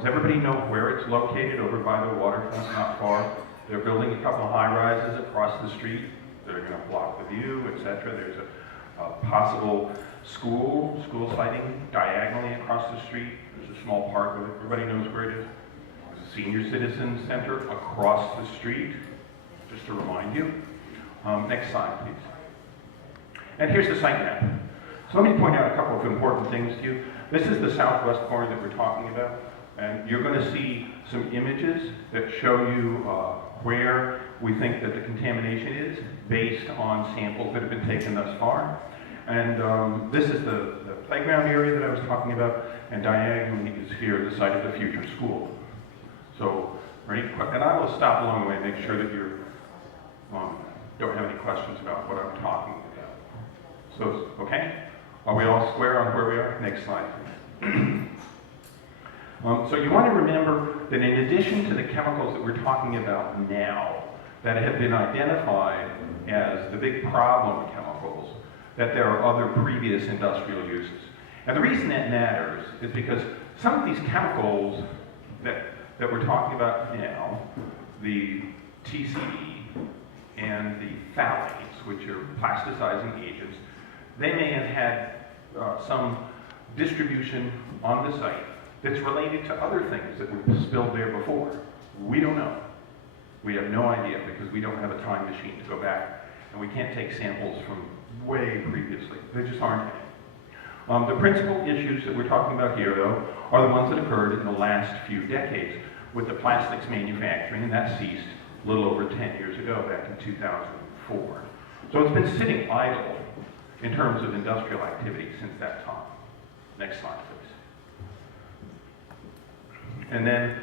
does everybody know where it's located? Over by the waterfront, not far. They're building a couple of high-rises across the street that are going to block the view, etc. There's a possible school siting diagonally across the street. There's a small park with it. Everybody knows where it is. There's a senior citizen center across the street, just to remind you. Next slide, please. And here's the site map. So let me point out a couple of important things to you. This is the southwest corner that we're talking about, and you're going to see some images that show you where we think that the contamination is based on samples that have been taken thus far. And this is the playground area that I was talking about, and diagonally is here the site of the future school. So, ready? And I will stop along the way and make sure that you don't have any questions about what I'm talking about. So, okay? Are we all square on where we are? Next slide, please. So you want to remember that in addition to the chemicals that we're talking about now, that have been identified as the big problem chemicals, that there are other previous industrial uses. And the reason that matters is because some of these chemicals that we're talking about now, the TCE and the phthalates, which are plasticizing agents, they may have had some distribution on the site that's related to other things that were spilled there before. We don't know. We have no idea because we don't have a time machine to go back, and we can't take samples from way previously. There just aren't any. The principal issues that we're talking about here, though, are the ones that occurred in the last few decades with the plastics manufacturing, and that ceased a little over 10 years ago, back in 2004. So it's been sitting idle in terms of industrial activity since that time. Next slide, please. And then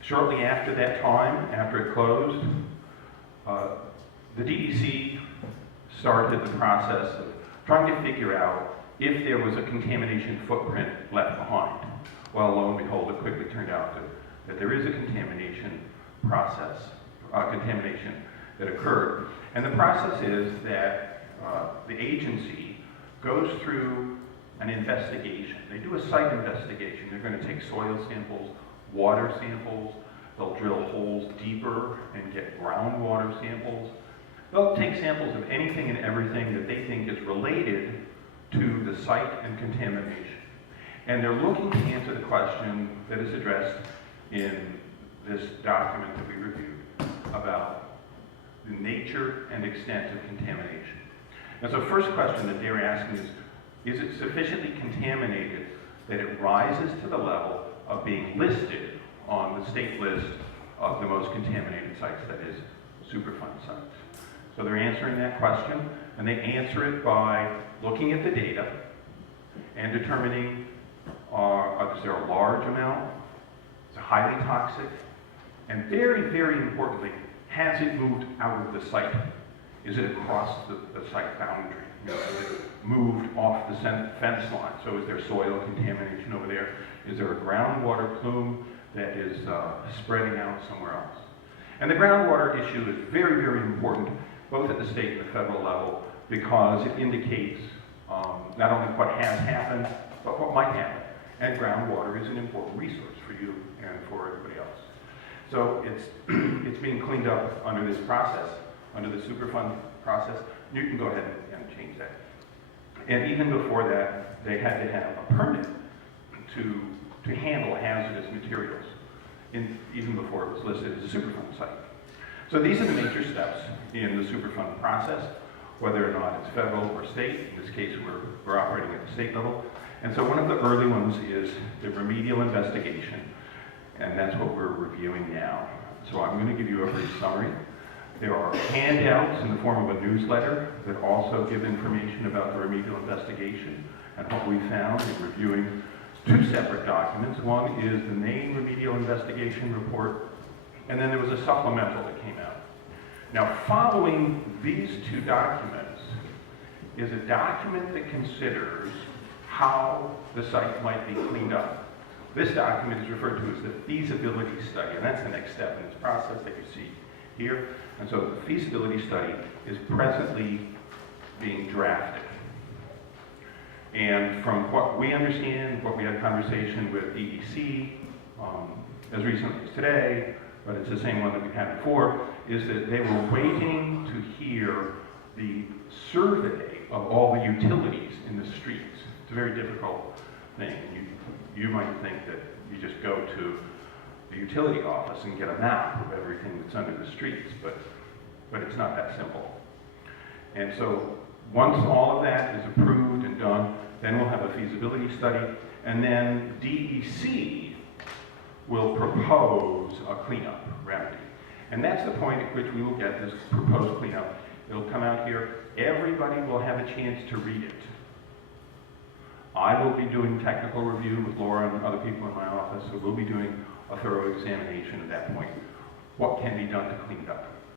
shortly after that time, after it closed, the DEC started the process of trying to figure out if there was a contamination footprint left behind. Well, lo and behold, it quickly turned out that there is a contamination process, contamination that occurred. And the process is that the agency goes through an investigation. They do a site investigation. They're going to take soil samples, water samples. They'll drill holes deeper and get groundwater samples. They'll take samples of anything and everything that they think is related to the site and contamination. And they're looking to answer the question that is addressed in this document that we reviewed about the nature and extent of contamination. And so first question that they're asking is it sufficiently contaminated that it rises to the level of being listed on the state list of the most contaminated sites, that is, Superfund sites? So they're answering that question, and they answer it by looking at the data and determining is there a large amount, is it highly toxic, and very, very importantly, has it moved out of the site? Is it across the site boundary? You know, is it moved off the fence line? So is there soil contamination over there? Is there a groundwater plume that is spreading out somewhere else? And the groundwater issue is very, very important, both at the state and the federal level, because it indicates not only what has happened, but what might happen. And groundwater is an important resource for you and for everybody else. So it's being cleaned up under this process, under the Superfund process. You can go ahead and change that. And even before that, they had to have a permit to handle hazardous materials, even before it was listed as a Superfund site. So these are the major steps in the Superfund process, whether or not it's federal or state. In this case, we're operating at the state level. And so one of the early ones is the remedial investigation, and that's what we're reviewing now. So I'm going to give you a brief summary. There are handouts in the form of a newsletter that also give information about the remedial investigation and what we found in reviewing two separate documents. One is the main remedial investigation report, and then there was a supplemental that came out. Now, following these two documents is a document that considers how the site might be cleaned up. This document is referred to as the feasibility study, and that's the next step in this process that you see here. And so the feasibility study is presently being drafted. And from what we understand, what we had a conversation with DEC as recently as today, but it's the same one that we've had before, is that they were waiting to hear the survey of all the utilities in the streets. It's a very difficult thing. You might think that you just go to the utility office and get a map of everything that's under the streets, but it's not that simple. And so once all of that is approved and done, then we'll have a feasibility study, and then DEC will propose a cleanup remedy. And that's the point at which we will get this proposed cleanup. It'll come out here. Everybody will have a chance to read it. I will be doing technical review with Laura and other people in my office, so we'll be doing a thorough examination at that point. What can be done to clean it up?